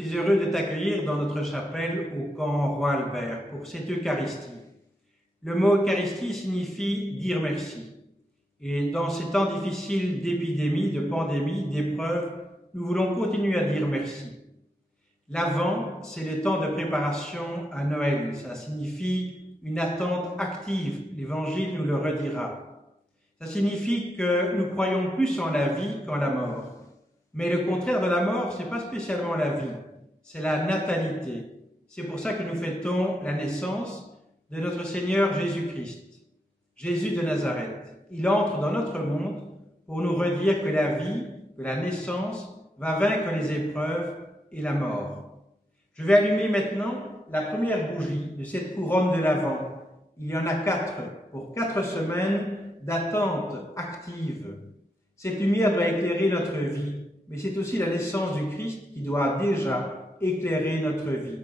suis heureux de t'accueillir dans notre chapelle au camp Roi Albert pour cette Eucharistie. Le mot Eucharistie signifie dire merci. Et dans ces temps difficiles d'épidémie, de pandémie, d'épreuves, nous voulons continuer à dire merci. L'Avent, c'est le temps de préparation à Noël. Ça signifie une attente active. L'Évangile nous le redira. Ça signifie que nous croyons plus en la vie qu'en la mort. Mais le contraire de la mort, ce n'est pas spécialement la vie, c'est la natalité. C'est pour ça que nous fêtons la naissance de notre Seigneur Jésus-Christ, Jésus de Nazareth. Il entre dans notre monde pour nous redire que la vie, que la naissance, va vaincre les épreuves et la mort. Je vais allumer maintenant la première bougie de cette couronne de l'Avent. Il y en a 4 pour 4 semaines d'attente active. Cette lumière doit éclairer notre vie. Mais c'est aussi la naissance du Christ qui doit déjà éclairer notre vie.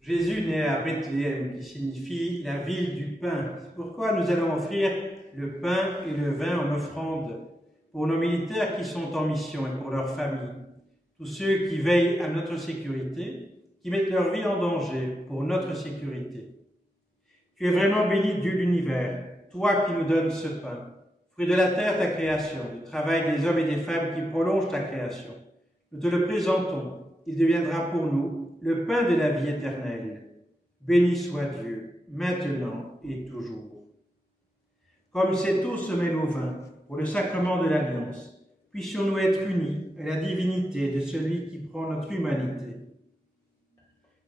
Jésus naît à Bethléem, qui signifie la ville du pain. C'est pourquoi nous allons offrir le pain et le vin en offrande pour nos militaires qui sont en mission et pour leurs familles. Tous ceux qui veillent à notre sécurité, qui mettent leur vie en danger pour notre sécurité. Tu es vraiment béni, Dieu de l'univers, toi qui nous donnes ce pain, fruit de la terre, ta création, du travail des hommes et des femmes qui prolongent ta création. Nous te le présentons, il deviendra pour nous le pain de la vie éternelle. Béni soit Dieu, maintenant et toujours. Comme cette eau se mêle au vin, pour le sacrement de l'Alliance, puissions-nous être unis à la divinité de celui qui prend notre humanité.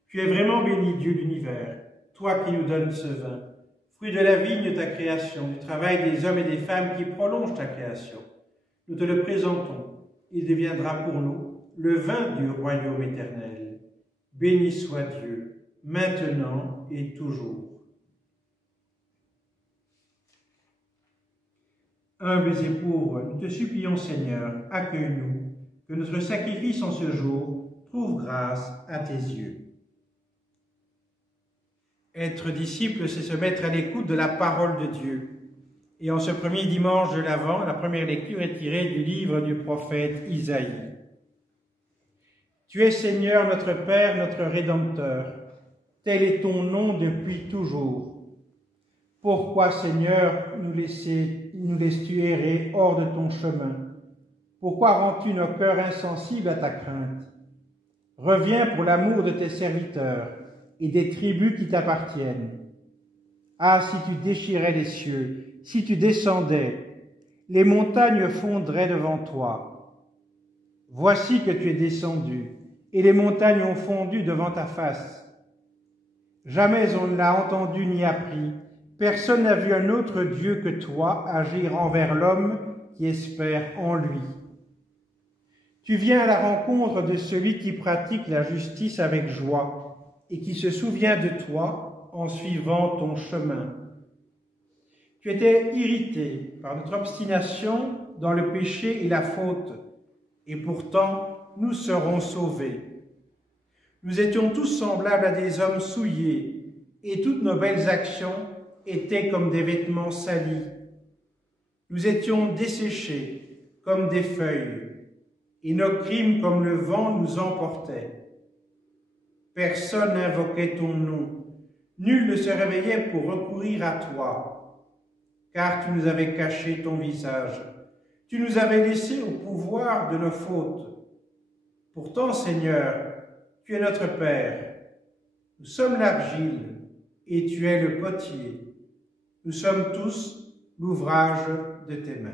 Tu es vraiment béni, Dieu de l'univers, toi qui nous donnes ce vin, fruit de la vigne de ta création, du travail des hommes et des femmes qui prolongent ta création. Nous te le présentons, il deviendra pour nous le vin du royaume éternel. Béni soit Dieu, maintenant et toujours. Humbles et pauvres, nous te supplions, Seigneur, accueille-nous, que notre sacrifice en ce jour trouve grâce à tes yeux. Être disciple, c'est se mettre à l'écoute de la parole de Dieu. Et en ce premier dimanche de l'Avent, la première lecture est tirée du livre du prophète Isaïe. Tu es Seigneur, notre Père, notre Rédempteur. Tel est ton nom depuis toujours. Pourquoi, Seigneur, nous laisses-tu errer hors de ton chemin? Pourquoi rends-tu nos cœurs insensibles à ta crainte? Reviens pour l'amour de tes serviteurs et des tribus qui t'appartiennent. Ah, si tu déchirais les cieux, si tu descendais, les montagnes fondraient devant toi. Voici que tu es descendu, et les montagnes ont fondu devant ta face. Jamais on ne l'a entendu ni appris, personne n'a vu un autre Dieu que toi agir envers l'homme qui espère en lui. Tu viens à la rencontre de celui qui pratique la justice avec joie et qui se souvient de toi en suivant ton chemin. Tu étais irrité par notre obstination dans le péché et la faute, et pourtant nous serons sauvés. Nous étions tous semblables à des hommes souillés, et toutes nos belles actions étaient comme des vêtements salis. Nous étions desséchés comme des feuilles, et nos crimes comme le vent nous emportaient. Personne n'invoquait ton nom, nul ne se réveillait pour recourir à toi, car tu nous avais caché ton visage, tu nous avais laissés au pouvoir de nos fautes. Pourtant, Seigneur, tu es notre Père, nous sommes l'argile et tu es le potier. Nous sommes tous l'ouvrage de tes mains.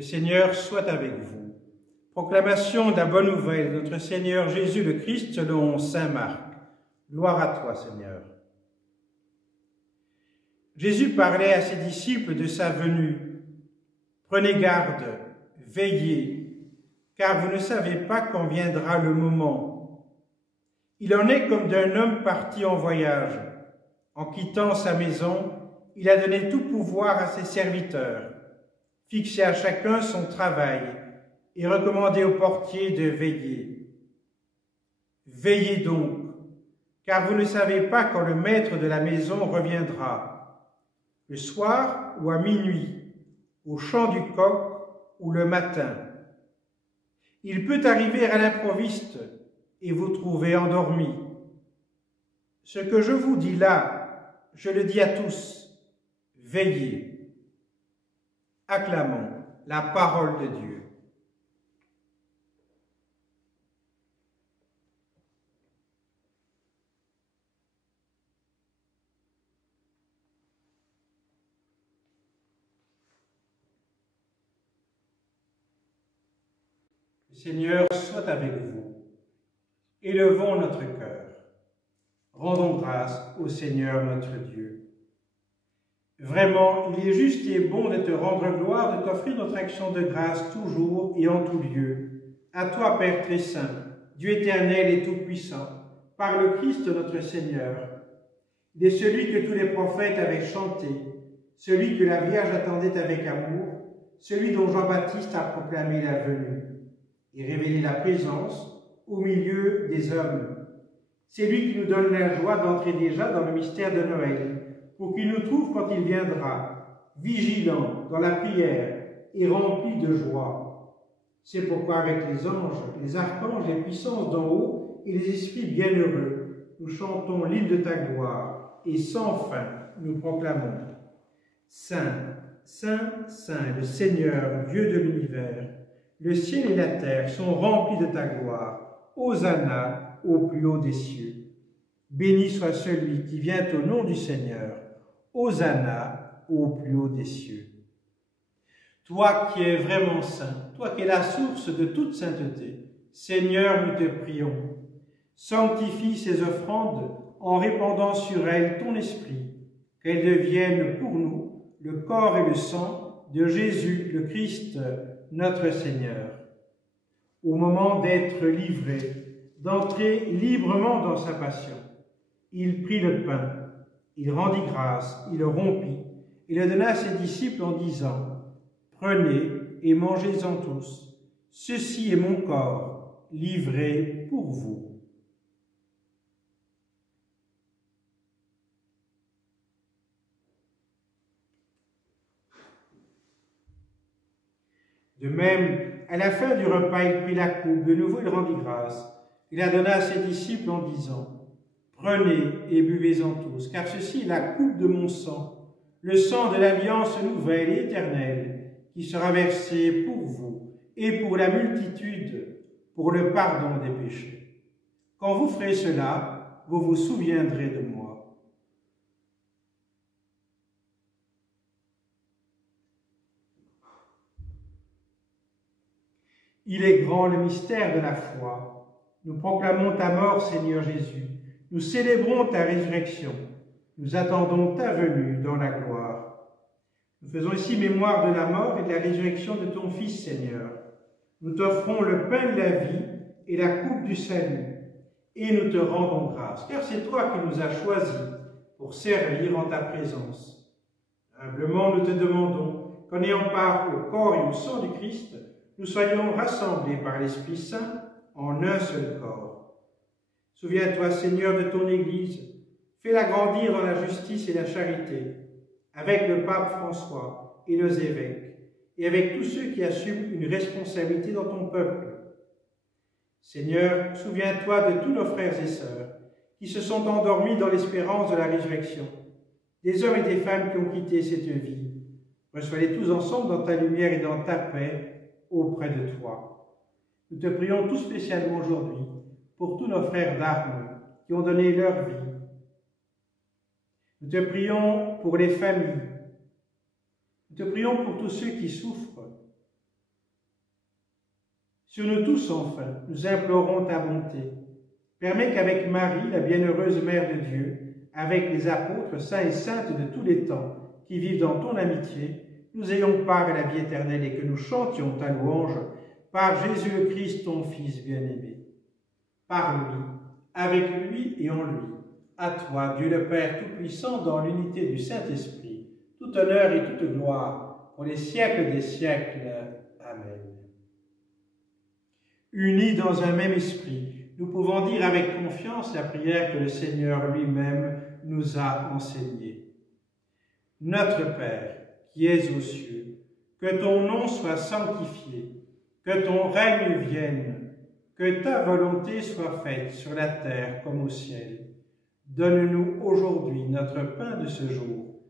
Le Seigneur soit avec vous. Proclamation de la bonne nouvelle de notre Seigneur Jésus le Christ selon saint Marc. Gloire à toi, Seigneur. Jésus parlait à ses disciples de sa venue. Prenez garde, veillez, car vous ne savez pas quand viendra le moment. Il en est comme d'un homme parti en voyage. En quittant sa maison, il a donné tout pouvoir à ses serviteurs, fixé à chacun son travail et recommandé au portier de veiller. Veillez donc, car vous ne savez pas quand le maître de la maison reviendra, le soir ou à minuit, au chant du coq ou le matin. Il peut arriver à l'improviste et vous trouver endormis. Ce que je vous dis là, je le dis à tous, veillez. Acclamons la parole de Dieu. Le Seigneur soit avec vous. Élevons notre cœur. Rendons grâce au Seigneur notre Dieu. Vraiment, il est juste et bon de te rendre gloire, de t'offrir notre action de grâce toujours et en tout lieu. À toi, Père très saint, Dieu éternel et tout-puissant, par le Christ notre Seigneur. Il est celui que tous les prophètes avaient chanté, celui que la Vierge attendait avec amour, celui dont Jean-Baptiste a proclamé la venue et révélé la présence au milieu des hommes. C'est lui qui nous donne la joie d'entrer déjà dans le mystère de Noël, pour qu'il nous trouve quand il viendra, vigilants dans la prière et remplis de joie. C'est pourquoi avec les anges, les archanges, les puissances d'en haut et les esprits bienheureux, nous chantons l'hymne de ta gloire et sans fin nous proclamons. Saint, Saint, Saint, le Seigneur, Dieu de l'univers, le ciel et la terre sont remplis de ta gloire. Hosanna au plus haut des cieux. Béni soit celui qui vient au nom du Seigneur. Hosanna au plus haut des cieux. Toi qui es vraiment saint, toi qui es la source de toute sainteté, Seigneur, nous te prions. Sanctifie ces offrandes en répandant sur elles ton esprit, qu'elles deviennent pour nous le corps et le sang de Jésus, le Christ, notre Seigneur. Au moment d'être livré, d'entrer librement dans sa passion, il prit le pain, il rendit grâce, il le rompit, et le donna à ses disciples en disant, « Prenez et mangez-en tous, ceci est mon corps, livré pour vous. » De même, à la fin du repas, il prit la coupe, de nouveau il rendit grâce. Il la donna à ses disciples en disant, « Prenez et buvez-en tous, car ceci est la coupe de mon sang, le sang de l'alliance nouvelle et éternelle, qui sera versé pour vous et pour la multitude, pour le pardon des péchés. Quand vous ferez cela, vous vous souviendrez de moi. » Il est grand le mystère de la foi. Nous proclamons ta mort, Seigneur Jésus. Nous célébrons ta résurrection. Nous attendons ta venue dans la gloire. Nous faisons ici mémoire de la mort et de la résurrection de ton Fils, Seigneur. Nous t'offrons le pain de la vie et la coupe du salut. Et nous te rendons grâce, car c'est toi qui nous as choisis pour servir en ta présence. Humblement, nous te demandons qu'en ayant part au corps et au sang du Christ, nous soyons rassemblés par l'Esprit Saint en un seul corps. Souviens-toi, Seigneur, de ton Église, fais-la grandir dans la justice et la charité, avec le pape François et nos évêques, et avec tous ceux qui assument une responsabilité dans ton peuple. Seigneur, souviens-toi de tous nos frères et sœurs qui se sont endormis dans l'espérance de la résurrection, des hommes et des femmes qui ont quitté cette vie. Reçois-les tous ensemble dans ta lumière et dans ta paix, auprès de toi. Nous te prions tout spécialement aujourd'hui pour tous nos frères d'armes qui ont donné leur vie. Nous te prions pour les familles. Nous te prions pour tous ceux qui souffrent, Sur nous tous, enfin, nous implorons ta bonté. Permets qu'avec Marie, la bienheureuse Mère de Dieu, avec les apôtres saints et saintes de tous les temps qui vivent dans ton amitié, nous ayons part à la vie éternelle et que nous chantions ta louange par Jésus le Christ, ton Fils bien-aimé. Par lui, avec lui et en lui, à toi, Dieu le Père Tout-Puissant, dans l'unité du Saint-Esprit, tout honneur et toute gloire, pour les siècles des siècles. Amen. Unis dans un même esprit, nous pouvons dire avec confiance la prière que le Seigneur lui-même nous a enseignée. Notre Père, qui es aux cieux, que ton nom soit sanctifié, que ton règne vienne, que ta volonté soit faite sur la terre comme au ciel. Donne-nous aujourd'hui notre pain de ce jour.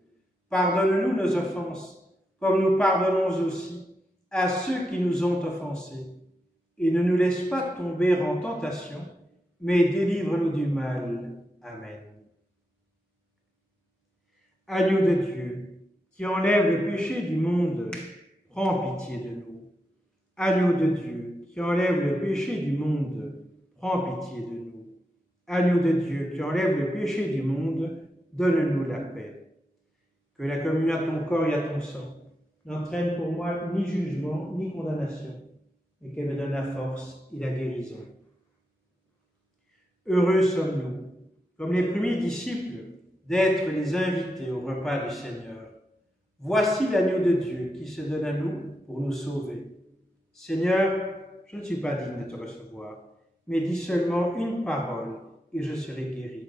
Pardonne-nous nos offenses, comme nous pardonnons aussi à ceux qui nous ont offensés. Et ne nous laisse pas tomber en tentation, mais délivre-nous du mal. Amen. Agneau de Dieu, qui enlève le péché du monde, prends pitié de nous. Agneau de Dieu, qui enlève le péché du monde, prends pitié de nous. Agneau de Dieu, qui enlève le péché du monde, donne-nous la paix. Que la communion à ton corps et à ton sang n'entraîne pour moi ni jugement, ni condamnation, mais qu'elle me donne la force et la guérison. Heureux sommes-nous, comme les premiers disciples, d'être les invités au repas du Seigneur. Voici l'agneau de Dieu qui se donne à nous pour nous sauver. Seigneur, je ne suis pas digne de te recevoir, mais dis seulement une parole et je serai guéri.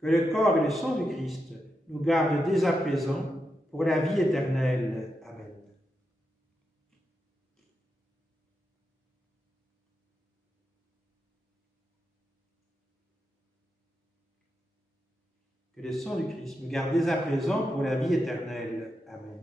Que le corps et le sang du Christ nous gardent dès à présent pour la vie éternelle. Amen. Que le sang du Christ nous garde dès à présent pour la vie éternelle. Amen.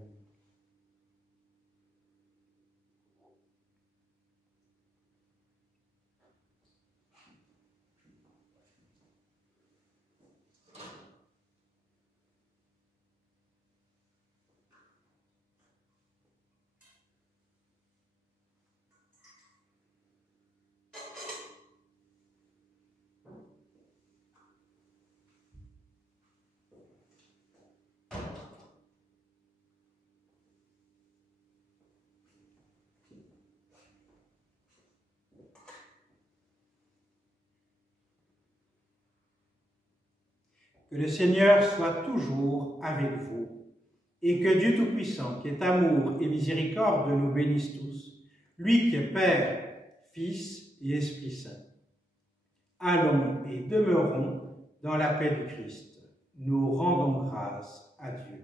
Que le Seigneur soit toujours avec vous et que Dieu Tout-Puissant, qui est amour et miséricorde, nous bénisse tous, lui qui est Père, Fils et Esprit Saint. Allons et demeurons dans la paix du Christ. Nous rendons grâce à Dieu.